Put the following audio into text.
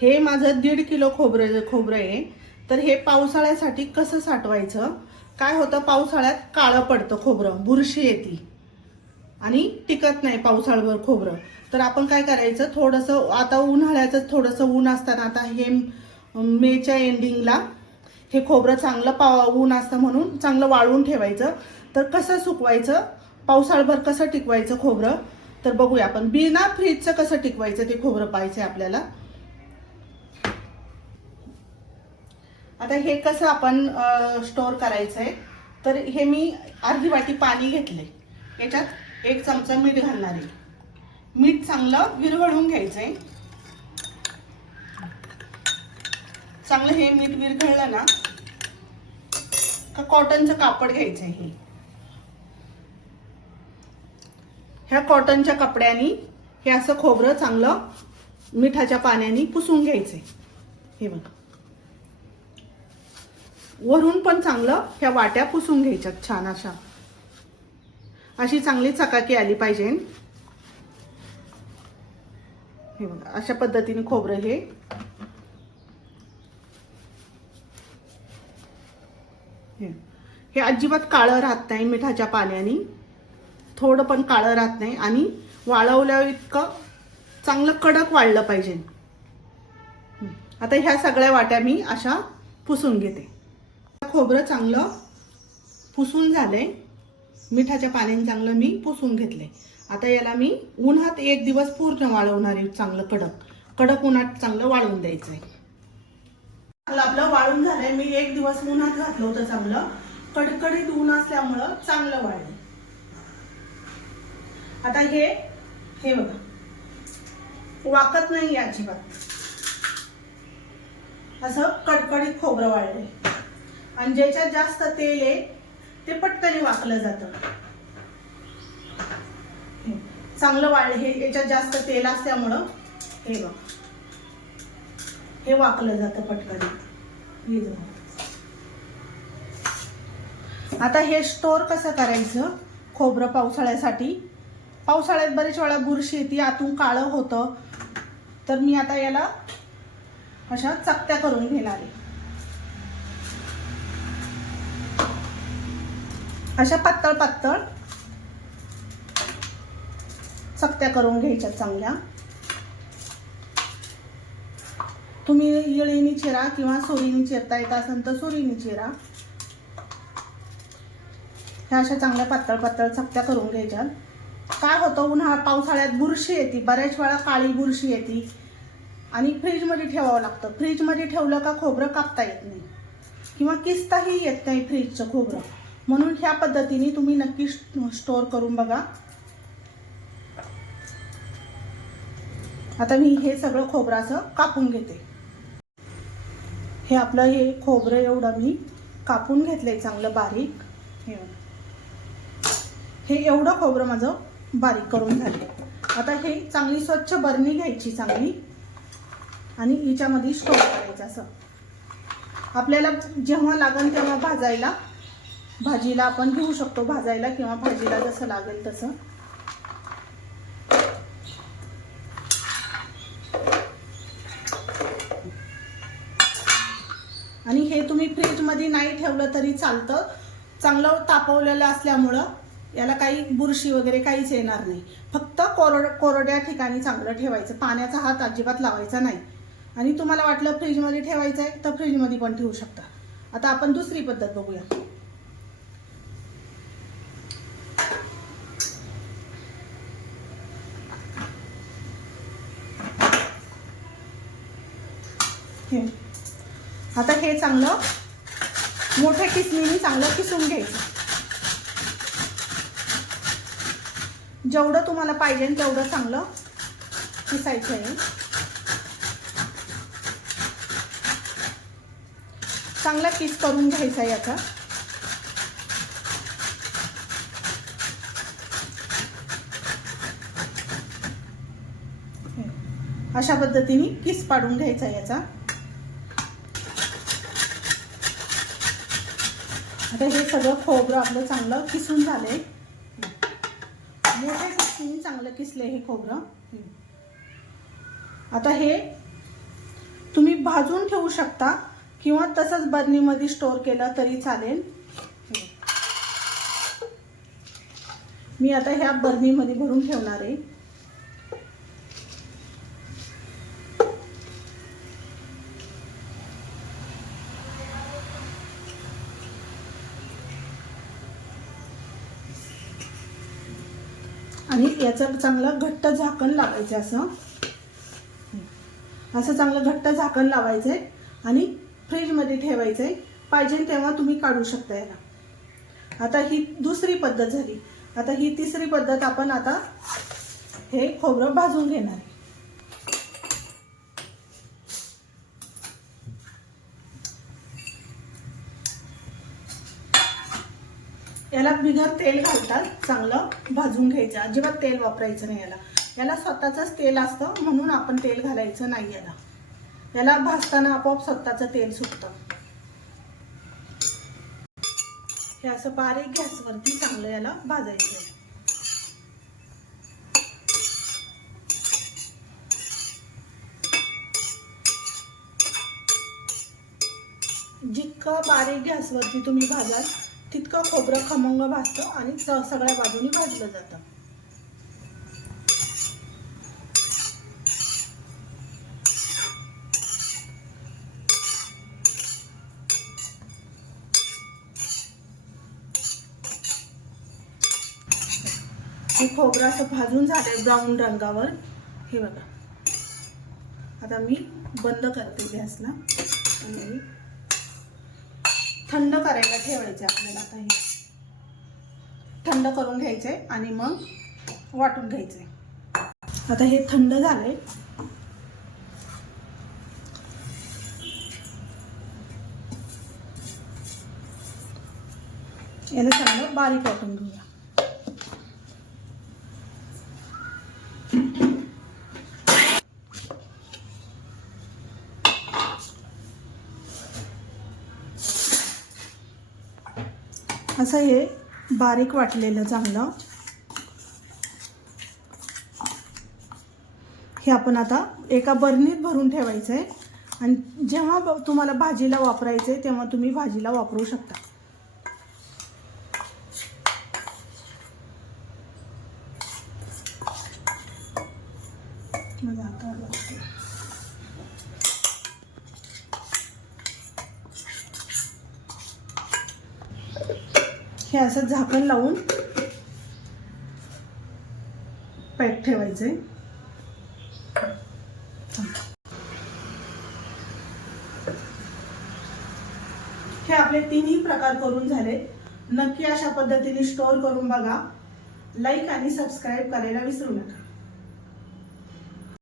हे माझं 1.5 किलो खोबरं आहे। तर हे पावसाळ्यासाठी कसं साठवायचं? काय होतं, पावसाळ्यात काळं पडतं खोबरं, बुरशी येते आणि टिकत नाही पावसाळ्यावर खोबरं। तर आपण काय करायचं, थोडंसं आता उन्हाळ्याचं थोडंसं ऊन असताना, आता हे मेच्या एंडिंगला हे खोबरं चांगलं ऊन असतं म्हणून चांगलं वाळवून ठेवायचं। तर कसं सुकवायचं, पावसाळ्याभर कसं टिकवायचं खोबरं, तर बघूया आपण। बिना फ्रीजचं कसं टिकवायचं ते खोबरं पाहायचं आपल्याला। आता हे कसं आपण स्टोअर करायचंय, तर हे मी अर्धी वाटी पाणी घेतलंय, याच्यात 1 चमचा मीठ घालणार आहे। मीठ चांगलं विरघळून घ्यायचंय। चांगलं हे मीठ विरघळलं ना का कॉटनचं कापड घ्यायचंय। ह्या कॉटनच्या कपड्याने हे असं खोबरं चांगलं मिठाच्या पाण्याने पुसून घ्यायचंय। हे बघा, वरून पण चांगलं ह्या वाट्या पुसून घ्यायच्यात, छान अशी चांगली चकाकी आली पाहिजे। हे बघा, अशा पद्धतीने खोबरं हे अजिबात काळं राहत नाही मिठाच्या पाण्याने, थोडं पण काळं राहत नाही आणि वाळवल्यावर इतकं चांगलं कडक वाळलं पाहिजे। आता ह्या सगळ्या वाट्या मी अशा पुसून घेते। खोबरं चांगलं पुसून झालंय, मिठाच्या पाण्याने चांगलं मी पुसून घेतलंय। आता याला मी उन्हात 1 दिवस पूर्ण वाळवणार आहे, चांगलं कडक उन्हात चांगलं वाळवून द्यायचंय। चांगलं आपलं वाळून झालंय, मी 1 दिवस उन्हात घातलं होतं, चांगलं कडकडीत ऊन असल्यामुळं चांगलं वाळलं। आता हे बघा, वाकत नाही अजिबात, असं कडकडीत खोबरं वाळलंय। आणि ज्याच्यात जास्त तेल आहे ते पटकन वाकलं जातं। चांगलं वाळलं, हे याच्यात जास्त तेल असल्यामुळं हे बघा, हे वाकलं जातं पटकन। आता हे स्टोअर कसं करायचं खोबरं पावसाळ्यासाठी? पावसाळ्यात बरेच वेळा बुरशी येते, आतून काळं होतं। तर मी आता याला अशा चकत्या करून घेणार आहे, अशा पातळ चकत्या करून घ्यायच्या चांगल्या। तुम्ही येळीने चिरा किंवा सुरीने चिरता येत असेल तर सुरीने चिरा। ह्या अशा चांगल्या पातळ चकत्या करून घ्यायच्या। काय होतं, पावसाळ्यात बुरशी येते, बऱ्याच वेळा काळी बुरशी येते आणि फ्रीजमध्ये ठेवावं लागतं। फ्रीजमध्ये ठेवलं का खोबरं कापता येत नाही किंवा किसताही येत नाही फ्रीजचं खोबरं। म्हणून ह्या पद्धतीने तुम्ही नक्की स्टोअर करून बघा। आता मी हे सगळं खोबरं असं कापून घेते। हे आपलं हे खोबरं एवढं मी कापून घेतलंय चांगलं बारीक। हे एवढं खोबरं माझं बारीक करून झाले। आता हे चांगली स्वच्छ बरणी घ्यायची चांगली आणि हिच्यामध्ये स्टोअर करायचं। असं आपल्याला जेव्हा लागेल तेव्हा भाजीला आपण घेऊ शकतो, भाजायला किंवा भाजीला जसं लागेल तसं। आणि हे तुम्ही फ्रीजमध्ये नाही ठेवलं तरी चालतं, चांगलं तापवलेलं असल्यामुळं याला काही बुरशी वगैरे काहीच येणार नाही। फक्त कोरड्या ठिकाणी चांगलं ठेवायचं, पाण्याचा हात अजिबात लावायचा नाही। आणि तुम्हाला वाटलं फ्रीजमध्ये ठेवायचं आहे तर फ्रीजमध्ये पण ठेवू शकता। आता आपण दुसरी पद्धत बघूया। आता हे चांगलं मोठ्या किसणीने चांगलं किसून घ्यायचं। जेवढं तुम्हाला पाहिजे तेवढं चांगलं किसायचं आहे। चांगला किस करून घ्यायचा याचा। अशा पद्धतीने किस पाडून घ्यायचा याचा। आता हे सगळं खोबरं आपलं चांगलं किसून झालंय, मोठ्या किसणीने चांगलं किसले हे खोबरं। आता हे भाजून ठेवू शकता किंवा तसंच बर्नीमध्ये स्टोर केलं तरी चालेल। मी आता ह्या बर्नीमध्ये भरून ठेवणार आहे। आणि याचं चांगलं घट्ट झाकण लावायचं असं चांगलं घट्ट झाकण लावायचंय आणि फ्रीजमध्ये ठेवायचंय। पाहिजे तेव्हा तुम्ही काढू शकता याला। आता ही दुसरी पद्धत झाली। आता ही तिसरी पद्धत आपण आता हे खोबरं भाजून घेणार आहे। याला बिगर तेल घालतात, चांगलं भाजून घ्यायचं, अजिबात तेल वापरायचं नाही याला। याला स्वतःचंच तेल असतं म्हणून आपण तेल घालायचं नाही याला। याला भाजताना आपोआप स्वतःचं तेल सुटतं। हे असं बारीक गॅसवरती चांगलं याला भाजायचं आहे। जितकं बारीक गॅसवरती तुम्ही भाजाल तितकं खोबरं खमंग भाजतं आणि सगळ्या बाजूनी भाजलं जातं। हे खोबरं असं भाजून झालंय ब्राऊन रंगावर। हे बघा, आता मी बंद करते गॅसला आणि थंड करायला ठेवायचे आपल्याला। आता हे थंड करून घ्यायचे आणि मग वाटून घ्यायचे। आता हे थंड झालंय, याला चांगलं बारीक वाटून घेऊया। असं हे बारीक वाटलेलं चांगलं हे आपण आता एका बर्नीत भरून ठेवायचं आहे आणि जेव्हा तुम्हाला भाजीला वापरायचं आहे तेव्हा तुम्ही भाजीला वापरू शकता। हे असं झाकण लावून पॅक ठेवायचंय। हे आपले तिन्ही प्रकार करून झाले। नक्की अशा पद्धतीने स्टोर करून बघा। लाईक आणि सबस्क्राईब करायला विसरू नका।